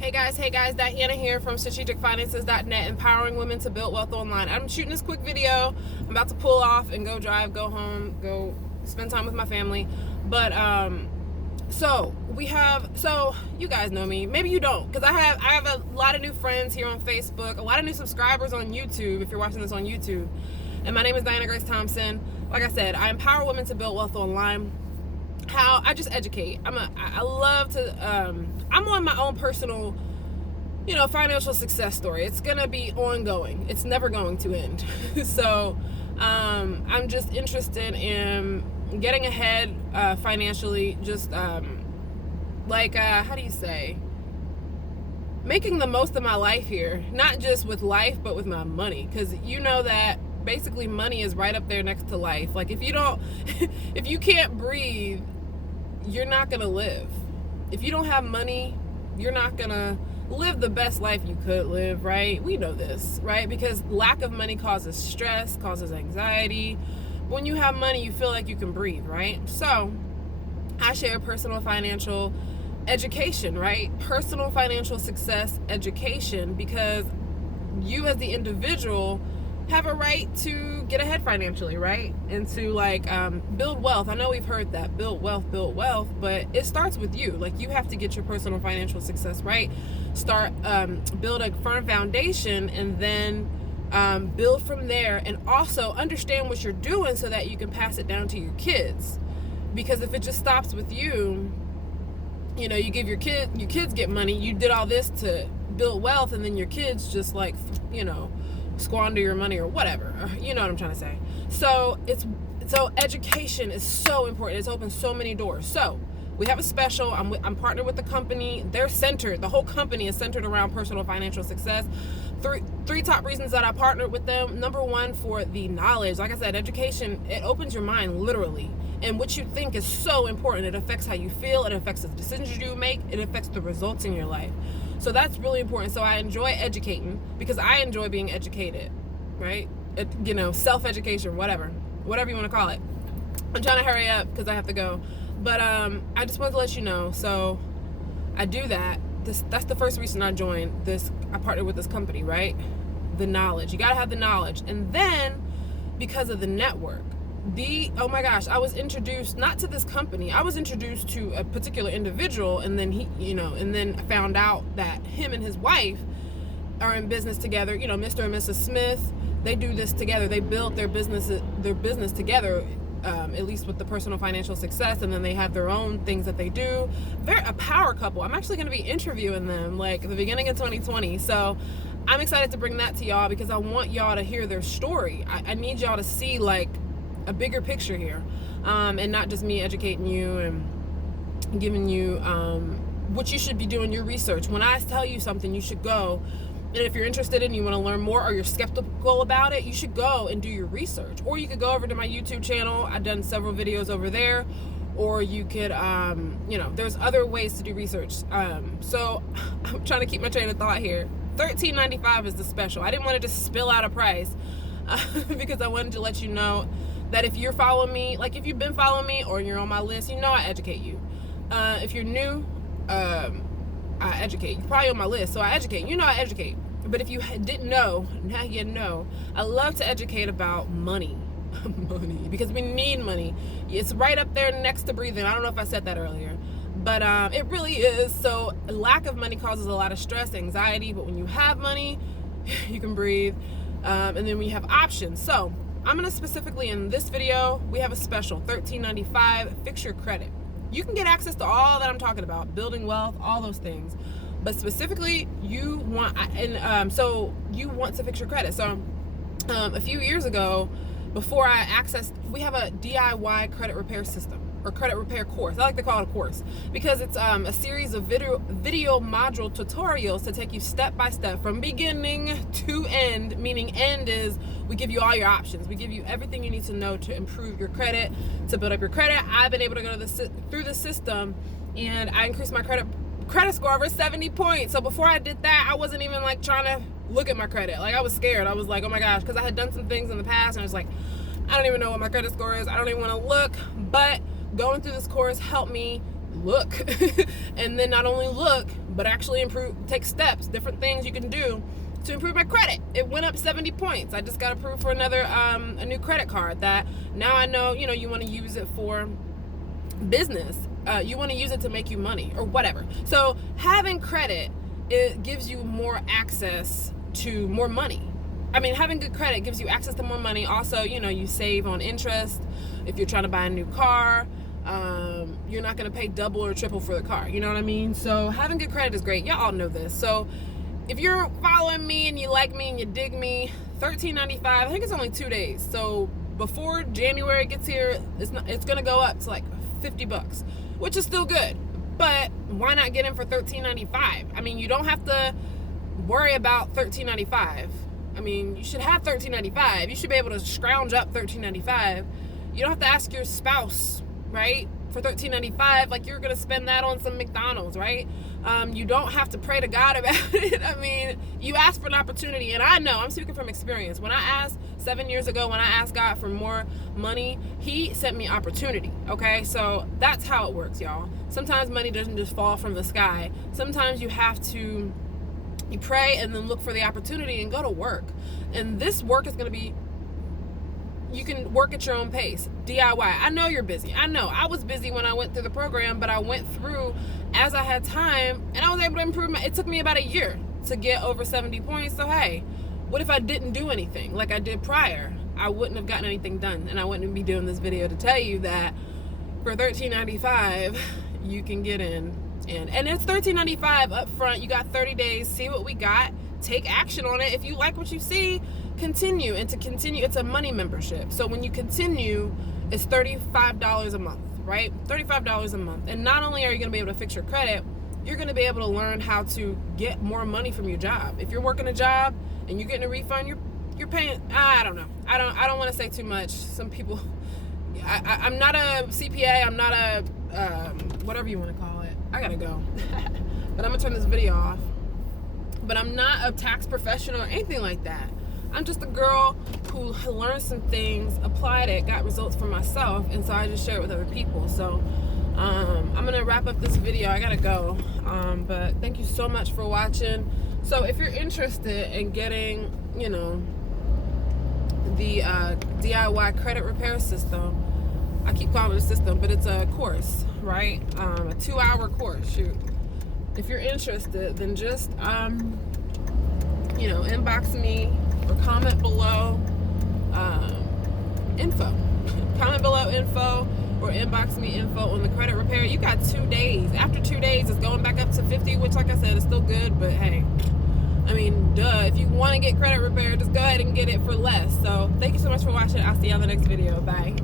Hey guys, Diana here from strategicfinances.net, empowering women to build wealth online. I'm shooting this quick video. I'm about to pull off and go drive, go home, go spend time with my family. But so you guys know me. Maybe you don't, because I have a lot of new friends here on Facebook, a lot of new subscribers on YouTube, if you're watching this on YouTube. And my name is Diana Grace Thompson. Like I said, I empower women to build wealth online. How I just educate. I'm on my own personal, financial success story. It's gonna be ongoing. It's never going to end. So I'm just interested in getting ahead financially. Just how do you say, making the most of my life here, not just with life but with my money, because you know that basically money is right up there next to life. Like if you can't breathe, you're not gonna live. If you don't have money, you're not gonna live the best life you could live, right? We know this, right? Because lack of money causes stress, causes anxiety. When you have money, you feel like you can breathe, right? So I share personal financial education, right? Personal financial success education, because you as the individual have a right to get ahead financially, right? And to build wealth. I know we've heard that, build wealth, but it starts with you. Like, you have to get your personal financial success right. Build a firm foundation, and then build from there, and also understand what you're doing so that you can pass it down to your kids. Because if it just stops with you, you give your kids get money, you did all this to build wealth, and then your kids just squander your money or whatever. You know what I'm trying to say. So education is so important. It's opened so many doors. So we have a special. I'm partnered with the company. The whole company is centered around personal financial success. Three top reasons that I partnered with them. Number one, for the knowledge. Like I said, education, it opens your mind, literally. And what you think is so important. It affects how you feel. It affects the decisions you make. It affects the results in your life. So that's really important. So I enjoy educating because I enjoy being educated, right? Self-education, whatever you want to call it. I'm trying to hurry up because I have to go. But I just wanted to let you know. So I do that. That's the first reason I joined this. I partnered with this company, right? The knowledge. You got to have the knowledge. And then because of the network, oh my gosh, I was introduced not to this company. I was introduced to a particular individual, and then and then I found out that him and his wife are in business together. Mr. and Mrs. Smith, they do this together. They built their business together, at least with the personal financial success, and then they have their own things that they do. They're a power couple. I'm actually going to be interviewing them at the beginning of 2020. So I'm excited to bring that to y'all because I want y'all to hear their story. I need y'all to see a bigger picture here, and not just me educating you and giving you what you should be doing, your research. When I tell you something, you should go, and if you're interested and you want to learn more, or you're skeptical about it, you should go and do your research. Or you could go over to my YouTube channel. I've done several videos over there. Or you could there's other ways to do research. So I'm trying to keep my train of thought here. $13.95 is the special. I didn't want to just spill out a price because I wanted to let you know that if you're following me, if you've been following me or you're on my list, I educate you. If you're new, I educate. You're probably on my list, so I educate. I educate. But if you didn't know, now you know. I love to educate about money. Money, because we need money. It's right up there next to breathing. I don't know if I said that earlier, but it really is. So lack of money causes a lot of stress, anxiety, but when you have money, you can breathe. And then we have options. So I'm going to specifically, in this video, we have a special, $13.95, fix your credit. You can get access to all that I'm talking about, building wealth, all those things. But specifically, you want to fix your credit. So a few years ago, before I accessed, we have a DIY credit repair system, or credit repair course. I like to call it a course because it's a series of video module tutorials to take you step by step from beginning to end. Meaning end is, we give you all your options. We give you everything you need to know to improve your credit, to build up your credit. I've been able to go through the system, and I increased my credit score over 70 points. So before I did that, I wasn't even trying to look at my credit. I was scared. I was like, oh my gosh, because I had done some things in the past, and I was like, I don't even know what my credit score is. I don't even want to look. But going through this course helped me look and then not only look, but actually take steps, different things you can do to improve my credit. It went up 70 points. I just got approved for another a new credit card that now I know, you want to use it for business. You want to use it to make you money or whatever. So having credit, it gives you more access to more money. I mean, having good credit gives you access to more money. Also, you save on interest. If you're trying to buy a new car, you're not going to pay double or triple for the car. You know what I mean? So having good credit is great. Y'all all know this. So if you're following me and you like me and you dig me, $13.95, I think it's only 2 days. So before January gets here, it's going to go up to like $50, which is still good. But why not get in for $13.95? I mean, you don't have to worry about $13.95. I mean, you should have $13.95. You should be able to scrounge up $13.95. You don't have to ask your spouse, right, for $13.95 like you're going to spend that on some McDonald's, right? You don't have to pray to God about it. I mean, you ask for an opportunity. And I know, I'm speaking from experience. When I asked 7 years ago, when I asked God for more money, he sent me opportunity, okay? So that's how it works, y'all. Sometimes money doesn't just fall from the sky. Sometimes you have to, you pray and then look for the opportunity and go to work. And this work is going to be, you can work at your own pace. DIY. I know you're busy. I know. I was busy when I went through the program, but I went through as I had time, and I was able to improve it took me about a year to get over 70 points. So hey, what if I didn't do anything like I did prior? I wouldn't have gotten anything done, and I wouldn't be doing this video to tell you that for $13.95 you can get in. And it's $13.95 up front. You got 30 days. See what we got. Take action on it. If you like what you see, continue. And to continue, it's a money membership. So when you continue, it's $35 a month, right? $35 a month. And not only are you going to be able to fix your credit, you're going to be able to learn how to get more money from your job. If you're working a job and you're getting a refund, you're paying. I don't know. I don't want to say too much. Some people. I'm not a CPA. I'm not a whatever you want to call it. I gotta go. But I'm gonna turn this video off. But I'm not a tax professional or anything like that. I'm just a girl who learned some things, applied it, got results for myself, and so I just share it with other people. So I'm gonna wrap up this video. I gotta go. But thank you so much for watching. So if you're interested in getting, the DIY credit repair system, I keep calling it a system, but it's a course, right? A 2-hour course, shoot. If you're interested, then just, inbox me or comment below info. Comment below info or inbox me info on the credit repair. You got 2 days. After 2 days, it's going back up to 50, which, like I said, is still good, but hey, I mean, duh. If you want to get credit repair, just go ahead and get it for less. So thank you so much for watching. I'll see you on the next video. Bye.